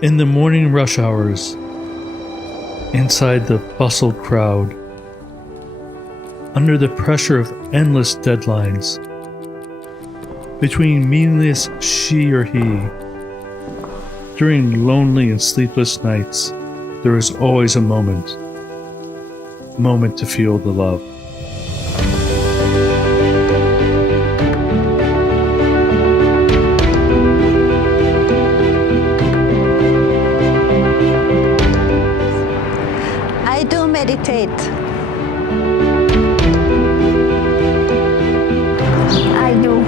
In the morning rush hours, inside the bustled crowd, under the pressure of endless deadlines, between meaningless she or he, during lonely and sleepless nights, there is always a moment to feel the love. I do meditate. I do.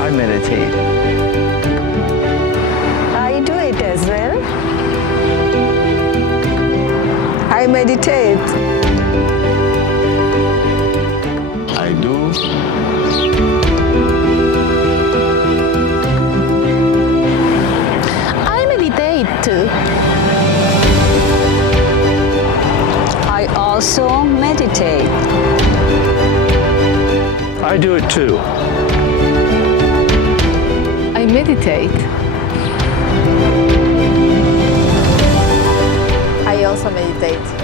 I meditate. I do it as well. I meditate. I do. I meditate too. I also meditate. I do it too. I meditate. I also meditate.